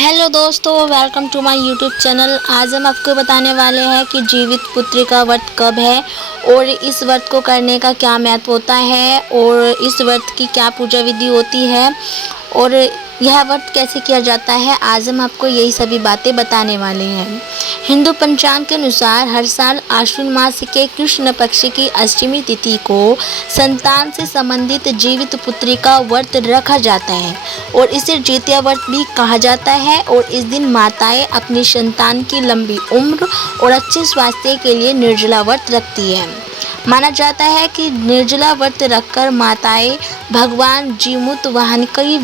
Hello दोस्तों, welcome to my YouTube channel. आज हम आपको बताने वाले हैं कि जीवित पुत्री का व्रत कब है और इस व्रत को करने का क्या महत्व होता है और इस व्रत की क्या पूजा विधि होती है और यह व्रत कैसे किया जाता है। आज हम आपको यही सभी बातें बताने वाले हैं। हिंदू पंचांग के अनुसार हर साल आश्विन मास के कृष्ण पक्ष की अष्टमी तिथि को संतान से संबंधित जीवित पुत्री का व्रत रखा जाता है और इसे जितिया व्रत भी कहा जाता है। और इस दिन माताएं अपनी संतान की लंबी उम्र और अच्छे स्वास्थ्य के लिए निर्जला व्रत रखती हैं। माना जाता है कि निर्जला व्रत रखकर माताएं भगवान जीमूत वाहन की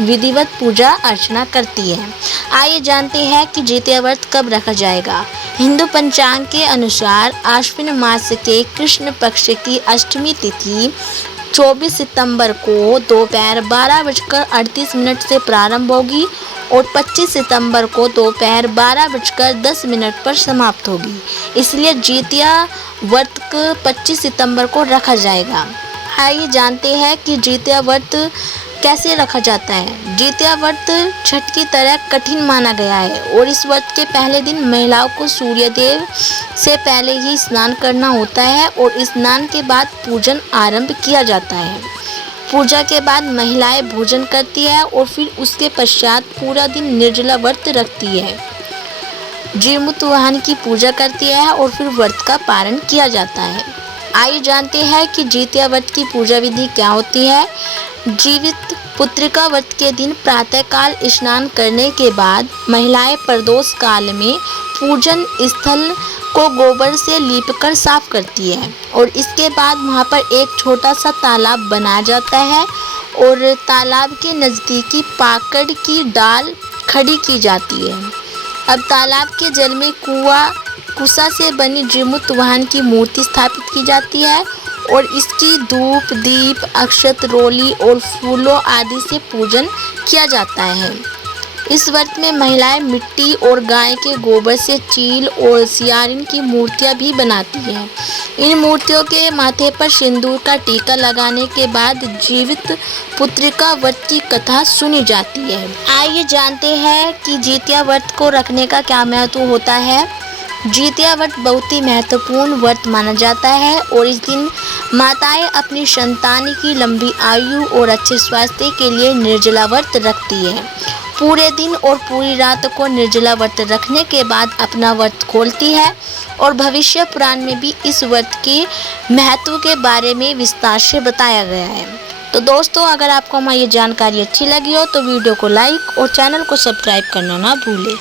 विधिवत पूजा अर्चना करती हैं। आइए जानते हैं कि जितिया व्रत कब रखा जाएगा। हिंदू पंचांग के अनुसार आश्विन मास के कृष्ण पक्ष की अष्टमी तिथि 24 सितंबर को दोपहर 12:38 से प्रारंभ होगी और 25 सितंबर को दोपहर 12:10 पर समाप्त होगी। इसलिए जितिया व्रत 25 सितंबर को रखा जाएगा। आइए जानते हैं कि जितिया व्रत कैसे रखा जाता है। जितिया व्रत छठ की तरह कठिन माना गया है और इस व्रत के पहले दिन महिलाओं को सूर्यदेव से पहले ही स्नान करना होता है और स्नान के बाद पूजन आरंभ किया जाता है। पूजा के बाद महिलाएं भोजन करती है और फिर उसके पश्चात पूरा दिन निर्जला व्रत रखती है, जीमूत वाहन की पूजा करती है और फिर व्रत का पारण किया जाता है। आइए जानते हैं कि जितिया व्रत की पूजा विधि क्या होती है। जीवित पुत्रिका व्रत के दिन प्रातःकाल स्नान करने के बाद महिलाएं प्रदोष काल में पूजन स्थल को गोबर से लीपकर साफ करती है और इसके बाद वहां पर एक छोटा सा तालाब बनाया जाता है और तालाब के नज़दीकी पाकड़ की डाल खड़ी की जाती है। अब तालाब के जल में कुसा से बनी जीमूत वाहन की मूर्ति स्थापित की जाती है और इसकी धूप दीप अक्षत रोली और फूलों आदि से पूजन किया जाता है। इस व्रत में महिलाएं मिट्टी और गाय के गोबर से चील और सियारिन की मूर्तियां भी बनाती हैं। इन मूर्तियों के माथे पर सिंदूर का टीका लगाने के बाद जीवित पुत्रिका व्रत की कथा सुनी जाती है। आइए जानते हैं कि जितिया व्रत को रखने का क्या महत्व होता है। जितिया व्रत बहुत ही महत्वपूर्ण व्रत माना जाता है और इस दिन माताएं अपनी संतान की लंबी आयु और अच्छे स्वास्थ्य के लिए निर्जला व्रत रखती है। पूरे दिन और पूरी रात को निर्जला व्रत रखने के बाद अपना व्रत खोलती है और भविष्य पुराण में भी इस व्रत के महत्व के बारे में विस्तार से बताया गया है। तो दोस्तों, अगर आपको हमारी ये जानकारी अच्छी लगी हो तो वीडियो को लाइक और चैनल को सब्सक्राइब करना ना भूलें।